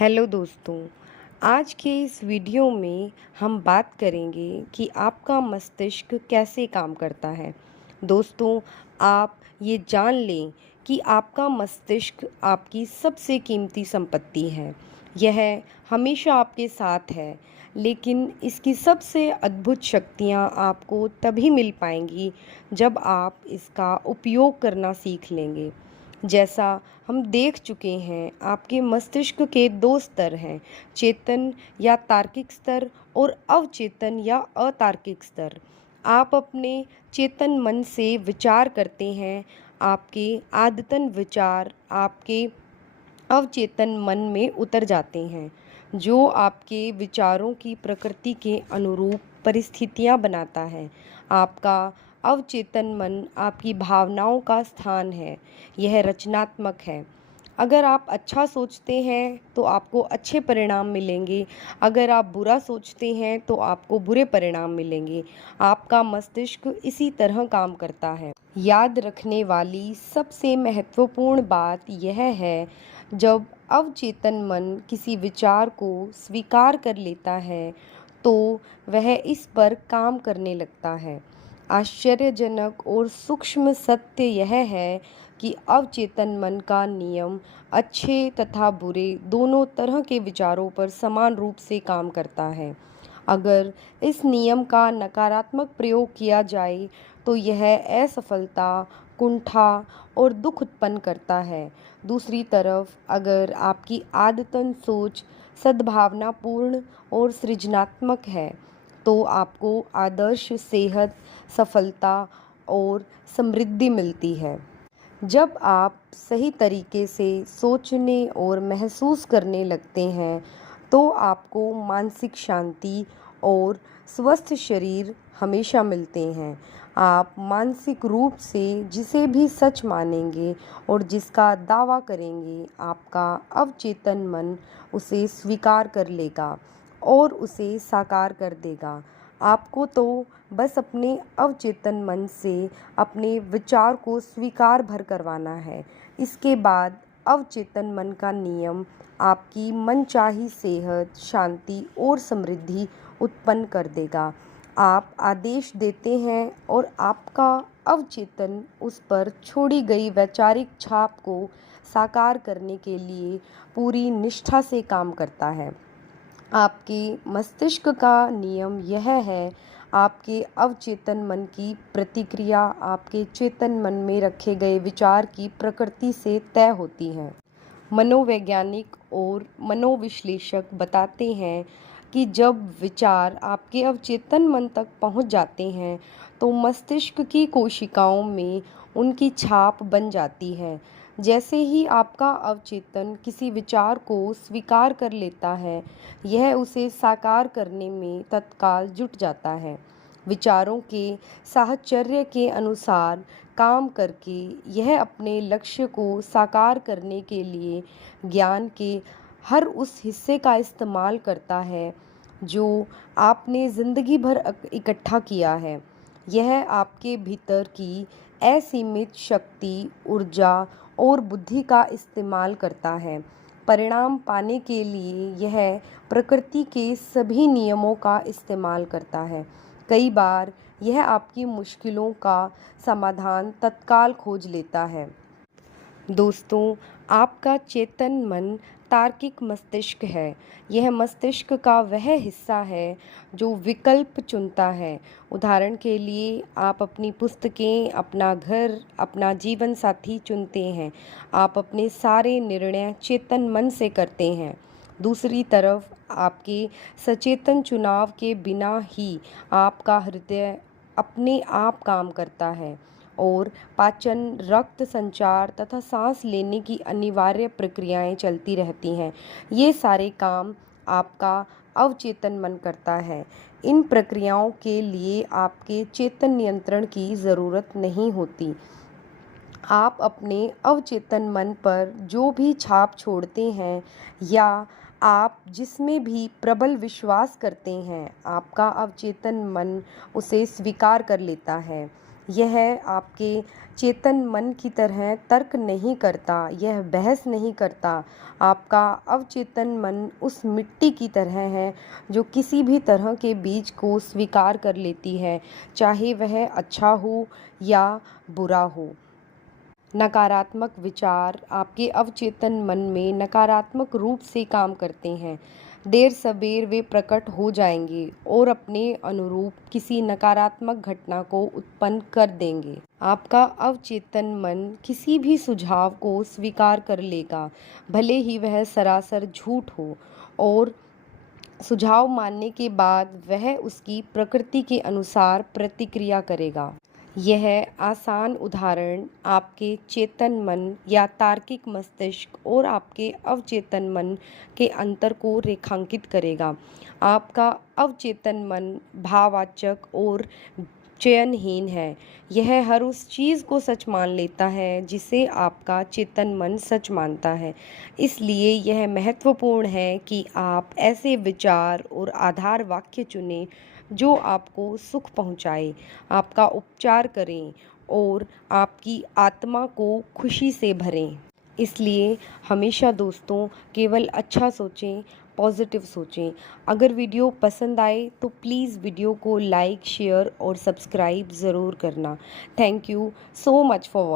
Hello दोस्तों। आज के इस वीडियो में हम बात करेंगे कि आपका मस्तिष्क कैसे काम करता है। दोस्तों, आप ये जान लें कि आपका मस्तिष्क आपकी सबसे कीमती संपत्ति है। यह हमेशा आपके साथ है, लेकिन इसकी सबसे अद्भुत शक्तियाँ आपको तभी मिल पाएंगी जब आप इसका उपयोग करना सीख लेंगे। जैसा हम देख चुके हैं, आपके मस्तिष्क के दो स्तर हैं, चेतन या तार्किक स्तर और अवचेतन या अतार्किक स्तर। आप अपने चेतन मन से विचार करते हैं। आपके आदतन विचार आपके अवचेतन मन में उतर जाते हैं, जो आपके विचारों की प्रकृति के अनुरूप परिस्थितियां बनाता है। आपका अवचेतन मन आपकी भावनाओं का स्थान है। यह रचनात्मक है। अगर आप अच्छा सोचते हैं तो आपको अच्छे परिणाम मिलेंगे। अगर आप बुरा सोचते हैं तो आपको बुरे परिणाम मिलेंगे। आपका मस्तिष्क इसी तरह काम करता है। याद रखने वाली सबसे महत्वपूर्ण बात यह है, जब अवचेतन मन किसी विचार को स्वीकार कर लेता है तो वह इस पर काम करने लगता है। आश्चर्यजनक और सूक्ष्म सत्य यह है कि अवचेतन मन का नियम अच्छे तथा बुरे दोनों तरह के विचारों पर समान रूप से काम करता है। अगर इस नियम का नकारात्मक प्रयोग किया जाए तो यह असफलता, कुंठा और दुख उत्पन्न करता है। दूसरी तरफ अगर आपकी आदतन सोच सद्भावनापूर्ण और सृजनात्मक है तो आपको आदर्श सेहत, सफलता और समृद्धि मिलती है। जब आप सही तरीके से सोचने और महसूस करने लगते हैं तो आपको मानसिक शांति और स्वस्थ शरीर हमेशा मिलते हैं। आप मानसिक रूप से जिसे भी सच मानेंगे और जिसका दावा करेंगे, आपका अवचेतन मन उसे स्वीकार कर लेगा और उसे साकार कर देगा। आपको तो बस अपने अवचेतन मन से अपने विचार को स्वीकार भर करवाना है। इसके बाद अवचेतन मन का नियम आपकी मनचाही सेहत, शांति और समृद्धि उत्पन्न कर देगा। आप आदेश देते हैं और आपका अवचेतन उस पर छोड़ी गई वैचारिक छाप को साकार करने के लिए पूरी निष्ठा से काम करता है। आपके मस्तिष्क का नियम यह है, आपके अवचेतन मन की प्रतिक्रिया आपके चेतन मन में रखे गए विचार की प्रकृति से तय होती है। मनोवैज्ञानिक और मनोविश्लेषक बताते हैं कि जब विचार आपके अवचेतन मन तक पहुंच जाते हैं तो मस्तिष्क की कोशिकाओं में उनकी छाप बन जाती है। जैसे ही आपका अवचेतन किसी विचार को स्वीकार कर लेता है, यह उसे साकार करने में तत्काल जुट जाता है। विचारों के साहचर्य के अनुसार काम करके यह अपने लक्ष्य को साकार करने के लिए ज्ञान के हर उस हिस्से का इस्तेमाल करता है जो आपने ज़िंदगी भर इकट्ठा किया है। यह आपके भीतर की असीमित शक्ति, ऊर्जा और बुद्धि का इस्तेमाल करता है। परिणाम पाने के लिए यह प्रकृति के सभी नियमों का इस्तेमाल करता है। कई बार यह आपकी मुश्किलों का समाधान तत्काल खोज लेता है। दोस्तों, आपका चेतन मन तार्किक मस्तिष्क है। यह मस्तिष्क का वह हिस्सा है जो विकल्प चुनता है। उदाहरण के लिए, आप अपनी पुस्तकें, अपना घर, अपना जीवन साथी चुनते हैं। आप अपने सारे निर्णय चेतन मन से करते हैं। दूसरी तरफ आपके सचेतन चुनाव के बिना ही आपका हृदय अपने आप काम करता है और पाचन, रक्त संचार तथा सांस लेने की अनिवार्य प्रक्रियाएं चलती रहती हैं। ये सारे काम आपका अवचेतन मन करता है। इन प्रक्रियाओं के लिए आपके चेतन नियंत्रण की ज़रूरत नहीं होती। आप अपने अवचेतन मन पर जो भी छाप छोड़ते हैं या आप जिसमें भी प्रबल विश्वास करते हैं, आपका अवचेतन मन उसे स्वीकार कर लेता है। यह आपके चेतन मन की तरह तर्क नहीं करता, यह बहस नहीं करता। आपका अवचेतन मन उस मिट्टी की तरह है जो किसी भी तरह के बीज को स्वीकार कर लेती है, चाहे वह अच्छा हो या बुरा हो। नकारात्मक विचार आपके अवचेतन मन में नकारात्मक रूप से काम करते हैं। देर सबेर वे प्रकट हो जाएंगे और अपने अनुरूप किसी नकारात्मक घटना को उत्पन्न कर देंगे। आपका अवचेतन मन किसी भी सुझाव को स्वीकार कर लेगा, भले ही वह सरासर झूठ हो, और सुझाव मानने के बाद वह उसकी प्रकृति के अनुसार प्रतिक्रिया करेगा। यह आसान उदाहरण आपके चेतन मन या तार्किक मस्तिष्क और आपके अवचेतन मन के अंतर को रेखांकित करेगा। आपका अवचेतन मन भाववाचक और चयनहीन है। यह हर उस चीज़ को सच मान लेता है जिसे आपका चेतन मन सच मानता है। इसलिए यह महत्वपूर्ण है कि आप ऐसे विचार और आधार वाक्य चुनें जो आपको सुख पहुंचाए, आपका उपचार करें और आपकी आत्मा को खुशी से भरें। इसलिए हमेशा दोस्तों केवल अच्छा सोचें, पॉजिटिव सोचें। अगर वीडियो पसंद आए तो प्लीज़ वीडियो को लाइक, शेयर और सब्सक्राइब ज़रूर करना। Thank you so much for